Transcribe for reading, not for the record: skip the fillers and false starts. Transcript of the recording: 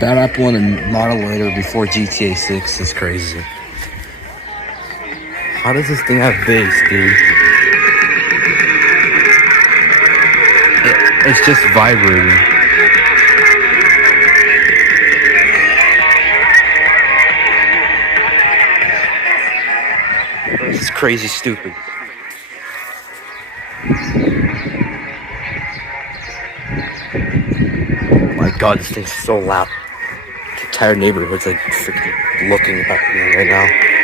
That Apple and a model later before GTA 6 is crazy. How does this thing have bass, dude? It's just vibrating. This is crazy stupid. My God, this thing's so loud. The entire neighborhood's like freaking looking at me right now.